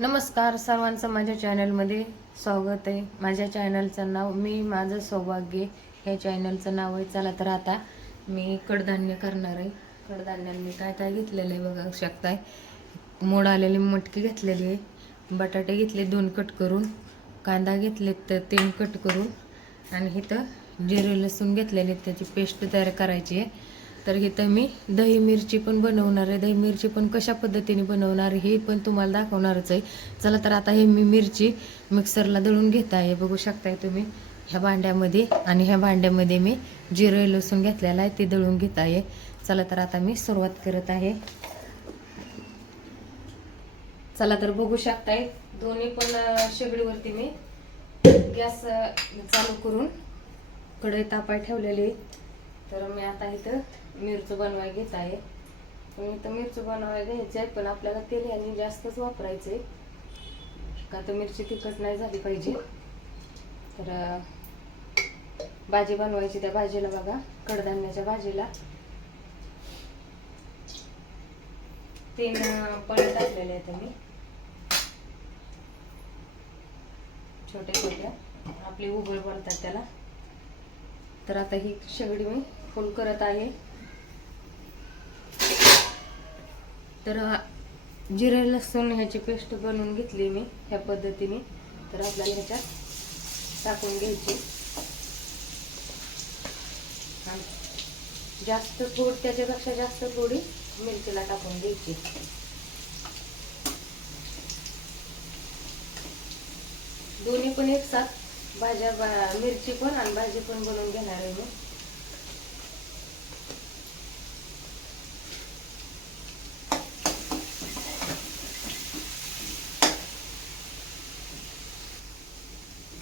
नमस्कार सर्वांचं माझ्या चॅनलमध्ये स्वागत आहे. माझ्या चॅनलचं नाव मी माझं सौभाग्य ह्या चॅनलचं नाव आहे. चला तर आता मी कडधान्य करणार आहे. कडधान्याला मी काय काय घेतलेलं आहे बघा शकताय? मोड आलेली मटकी घेतलेली आहे. बटाटे घेतले दोन कट करून. कांदा घेतले तर तीन कट करून. आणि इथं जिरे लसूण घेतलेले आहेत, त्याची पेस्ट तयार करायची आहे. तर इथं मी दही मिरची पण बनवणार आहे. दही मिरची पण कशा पद्धतीने बनवणार हे पण तुम्हाला दाखवणारच आहे. चला तर आता हे मी मिरची मिक्सरला दळून घेत आहे. बघू शकताय तुम्ही ह्या भांड्यामध्ये आणि ह्या भांड्यामध्ये मी जिरे लसूण घेतलेला आहे ते दळून घेत आहे. चला तर आता मी सुरुवात करत आहे. चला तर बघू शकताय दोन्ही पण शेगडीवरती मी गॅस चालू करून कढई तापाय ठेवलेली तर मी आता इथं मिरचू बनवाय घेत आहे. मी तर मिरची बनवाय घ्यायची आहे पण आपल्याला तेल यांनी जास्तच वापरायचं आहे का तर मिरची तिखट नाही झाली पाहिजे. तर भाजी बनवायची त्या भाजीला बघा कडधान्याच्या भाजीला. तीन पण टाकलेले आहेत मी छोट्या छोट्या. आपली उघड बनतात त्याला. तर आता ही शेगडी मी फुल करत आहे. तर जिरे लसूण ह्याची पेस्ट बनवून घेतली मी ह्या पद्धतीने. तर आपल्याला ह्याच्यात टाकून घ्यायची. आणि जास्त थोड त्याच्यापेक्षा जास्त थोडी मिरचीला टाकून घ्यायची. दोन्ही पण एक साथ भाज्या मिरची पण आणि भाजी पण बनवून घेणार आहे मी.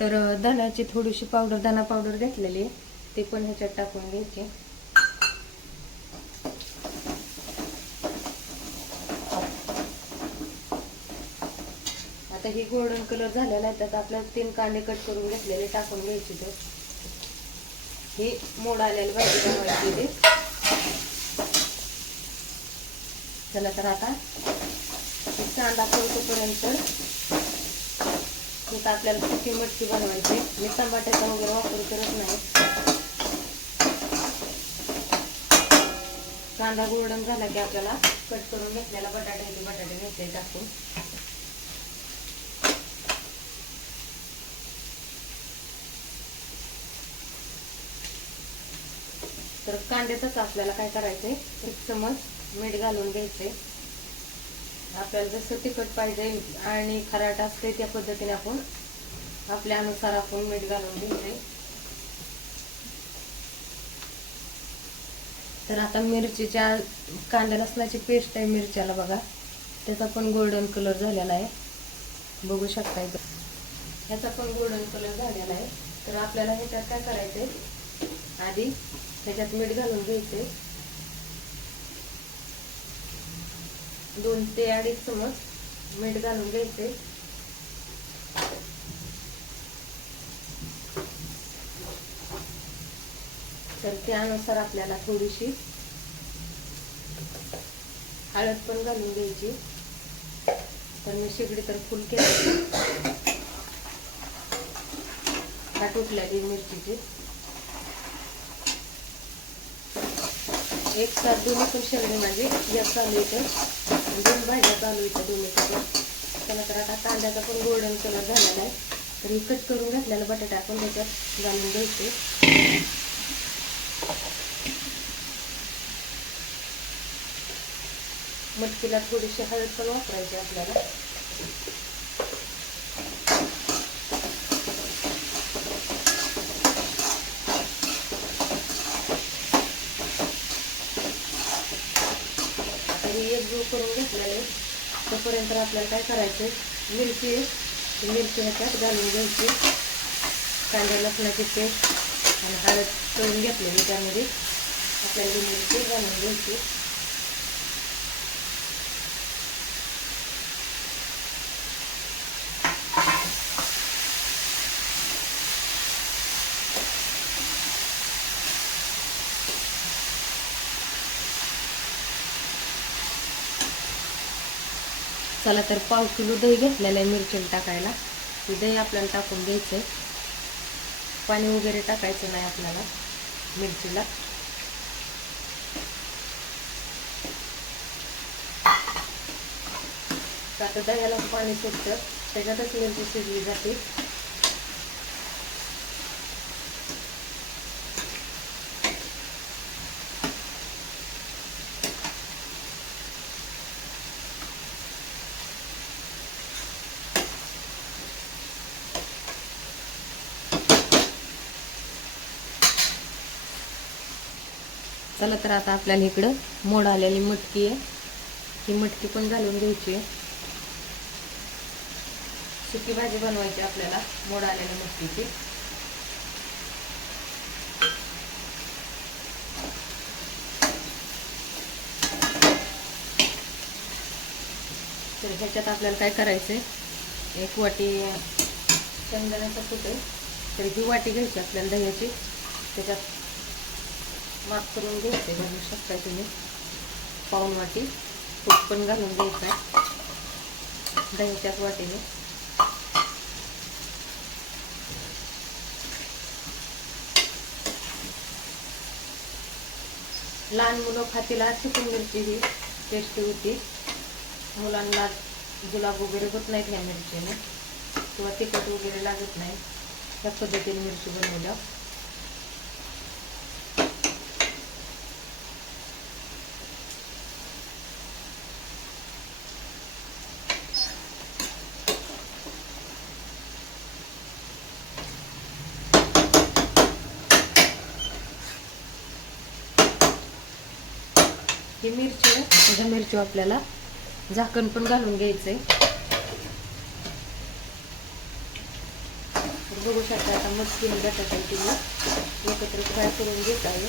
तर अं, थोडीशी पावडर धना पावडर घेतलेली आहे. ते पण ह्याच्यात टाकून घ्यायची. आता ही गोल्डन कलर झालेला आहे त्यात आपल्याला तीन कांदे कट करून घेतलेले टाकून घ्यायचे तर. ही मोड आलेली भाजी बनवायची चला तर आता कांदा पोहोचेपर्यंत आता आपल्याला सुकी मटकी बनवायची मी टमाट्याचा वगैरे वापर करत नाही. कांदा गोल्डन झाला की आपल्याला कट करून घेतलेला बटाटे बटाटे घेतले टाकून. तर कांद्याचाच आपल्याला काय करायचंय? एक चमच मीठ घालून घ्यायचंय. आपल्याला जसं तिखट पाहिजे आणि खराट असते त्या पद्धतीने आपण आपल्या अनुसार आपण मीठ घालून घ्यायचे तर आता मिरचीच्या कांदा लसणाची पेस्ट आहे मिरच्याला बघा. त्याचा पण गोल्डन कलर झालेला आहे. बघू शकता ह्याचा पण गोल्डन कलर झालेला आहे. तर आपल्याला ह्याच्यात काय करायचं आधी ह्याच्यात मीठ घालून घ्यायचे दोन ते अडीच चमच मीठ घालून घ्यायचे. तर त्यानुसार आपल्याला थोडीशी हळद पण घालून घ्यायची. तर मी शेगडी तर फुल केली. हात उठलेली मिरचीची? एक साथ दोन्ही पण शेगडी माझी गॅस चालू येते दोन भाज्या चालू येतं दोन्ही त्याला तर आता कांद्याचा पण गोल्डन कलर झालेला आहे. तर हे कट करून घातलेला बटाटा आपण त्याच्यात घालून घ्यायचे मटकीला थोडीशी हळद पण वापरायची आपल्याला. एक जीव करून घेतलेले तोपर्यंत आपल्याला काय करायचं मिरची आहे, मिरची ह्याच्यात घालून घ्यायची. कांदा लसणाची पेस्ट आणि हळद करून घेतलेली त्यामध्ये. आपल्याला मिरची घालून घ्यायची. चला तर पाव किलो दही घेतलेलं आहे मिरचीला टाकायला. दही आपल्याला टाकून घ्यायचं पाणी वगैरे टाकायचं नाही आपल्याला मिरचीला. तर आता दह्याला पाणी सुटतं. त्याच्यातच मिरची शिजली जाते. चला तर आता आपल्याला इकडं मोड आलेली मटकी आहे. ही मटकी पण घालून घ्यायची आहे. सुकी भाजी बनवायची आपल्याला मोड आलेल्या मटकीची. तर ह्याच्यात आपल्याला काय करायचंय एक वाटी चंदण्याचा फुट आहे. तर ही वाटी घ्यायची आपल्याला दह्याची. त्याच्यात माफ करून घ्यायचे घालू शकता तुम्ही. पाऊन वाटी तूप पण घालून घ्यायचं आहे. दह्याच्याच वाटीने. लहान मुलं खातील अशी पण मिरची ही टेस्टी होती. मुलांना गुलाब वगैरे होत नाहीत ह्या मिरचीने. किंवा तिखट वगैरे लागत नाही. त्या पद्धतीने मिरची बनवल्या ही मिरची आहे. त्याच्या मिरची आपल्याला झाकण पण घालून घ्यायचंय. आहे बघू शकता आता मस्तीने बटाटा तुम्ही एकत्र फ्राय करून घेत आहे.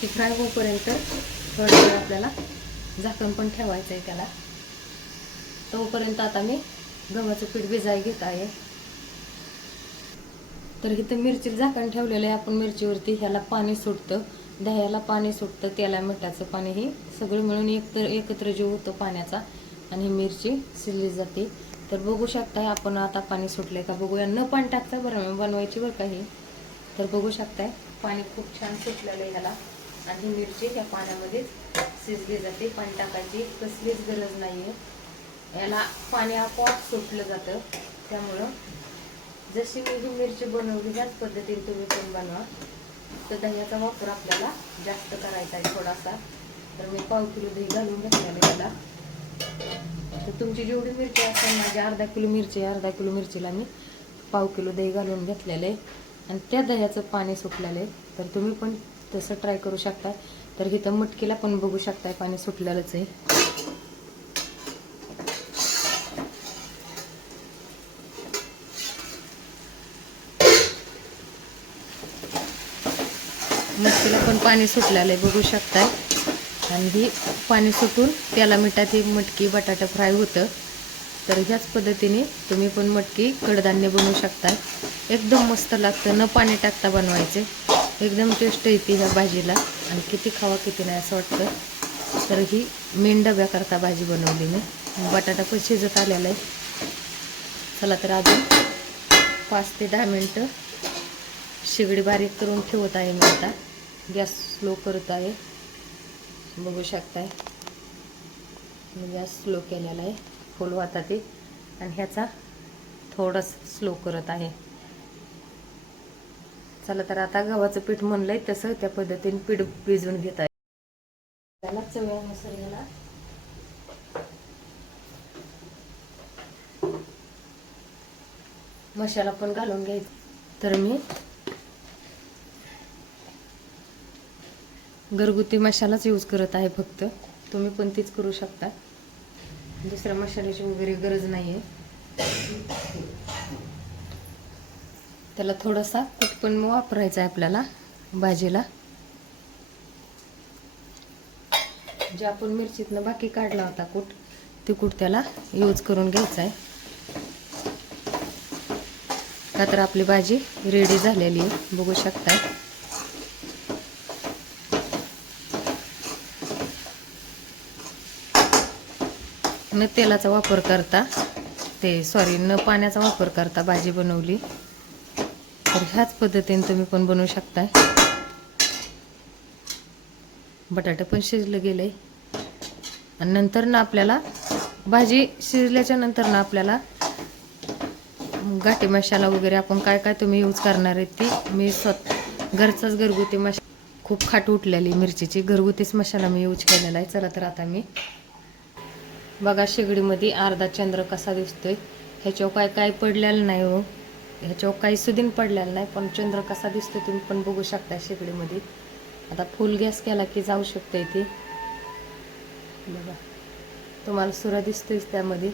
ती फ्राय होईपर्यंत थोडा वेळ आपल्याला झाकण पण ठेवायचं आहे त्याला. तोपर्यंत आता मी गव्हाचं पीठ भिजाय घेत आहे. तर इथं मिरची झाकण ठेवलेलं आहे. आपण मिरचीवरती ह्याला पाणी सुटतं दह्याला पाणी सुटतं त्याला मिठाचं पाणी हे सगळं मिळून एकत्र एकत्र जीव होतो पाण्याचा आणि मिरची शिजली जाते. तर बघू शकताय आपण आता पाणी सुटलंय का? बघूया न पाणी टाकता बरं. बनवायची बरं का ही? तर बघू शकताय. पाणी खूप छान सुटलेलं आहे ह्याला. आणि मिरची त्या पाण्यामध्येच शिजली जाते. पाणी टाकायची कसलीच गरज नाही आहे याला पाणी आपोआप सुटलं जातं. त्यामुळं जशी मी ही मिरची बनवली त्याच पद्धतीने तुम्ही पण बनवा. तर दह्याचा वापर आपल्याला जास्त करायचा आहे थोडासा. तर मी पाव किलो दही घालून घेतलेलं आहे त्याला. तर तुमची जेवढी मिरची असेल माझी अर्धा किलो मिरची अर्धा किलो मिरचीला मी पाव किलो दही घालून घेतलेलं आहे. आणि त्या दह्याचं पाणी सुटलेलं आहे. तर तुम्ही पण तसं ट्राय करू शकता तर इथं मटकीला पण बघू शकताय पाणी सुटलेलंच आहे. मटकीला पण पाणी सुटलेलं आहे बघू शकताय. आणि ही पाणी सुटून त्याला मिठात ही मटकी बटाटा फ्राय होतं. तर ह्याच पद्धतीने तुम्ही पण मटकी कडधान्य बनवू शकताय. एकदम मस्त लागतं. न पाणी टाकता बनवायचे. एकदम टेस्ट येते ह्या भाजीला. आणि किती खावा किती नाही असं वाटतं. तर ही मेन डब्याकरता भाजी बनवली मी. बटाटा पण शिजत आलेला आहे. चला तर अजून पाच ते दहा मिनटं शेगडी बारीक करून ठेवत आहे मी आता. गॅस स्लो करत आहे. बघू शकताय. मी गॅस स्लो केलेला आहे. फुल होता ते आणि ह्याचा थोडंच स्लो करत आहे. चला तर आता गव्हाचं पीठ म्हणलंय तसं त्या पद्धतीने पीठ भिजवून घेत आहे. त्याला चव्यानुसार याला मसाला पण घालून घ्यायचा. तर मी घरगुती मसालाच यूज करत आहे फक्त. तुम्ही पण तीच करू शकता. दुसऱ्या मसाल्याची वगैरे गरज नाही आहे त्याला थोडासा तूप पण वापरायचा आहे आपल्याला भाजीला. जे आपण मिरचीतनं बाकी काढला होता कूट तिकूट त्याला यूज करून घ्यायचा आहे. का तर आपली भाजी रेडी झालेली आहे बघू शकताय. न तेलाचा वापर करता ते सॉरी न पाण्याचा वापर करता भाजी बनवली. तर ह्याच पद्धतीने तुम्ही पण बनवू शकताय. बटाटा पण शिजलं गेलंय आणि नंतर ना आपल्याला भाजी शिजल्याच्या नंतर ना आपल्याला घाटी मशाला वगैरे आपण काय काय तुम्ही यूज करणार आहे ती मी स्वतः घरचाच घरगुती मशा खूप खाट उठलेली. मिरचीची घरगुतीच मसाला मी यूज केलेला आहे. चला तर आता मी बघा शेगडीमध्ये अर्धा चंद्र कसा दिसतोय. ह्याच्यावर काय काय पडलेलं नाही हो. ह्याच्यावर काही सुदीन पडलेलं नाही पण चंद्र कसा दिसतो तुम्ही पण बघू शकता शेगडीमध्ये. आता फुल गॅस केला की जाऊ शकते ती बघा. तुम्हाला सुरा दिसतोयच त्यामध्ये.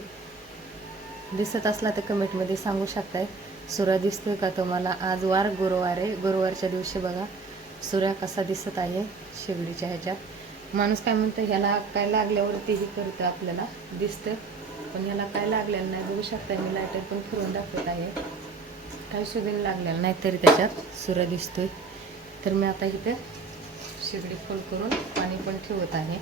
दिसत असला तर कमेंटमध्ये सांगू शकताय. सूर्य दिसतोय का तुम्हाला? आज वार गुरुवार आहे. गुरुवारच्या दिवशी बघा. सूर्य कसा दिसत आहे शेगडीच्या ह्याच्यात. माणूस काय म्हणतं ह्याला काय लागल्यावरती हे करतं आपल्याला? दिसतं पण ह्याला काय लागलेलं नाही बघू शकता मी लायटर पण फिरून दाखवत आहे. काही सुधीन लागलेलं नाही तरी त्याच्यात सुरा दिसतोय. तर मी आता इथे शेगडी फोल करून पाणी पण ठेवत आहे.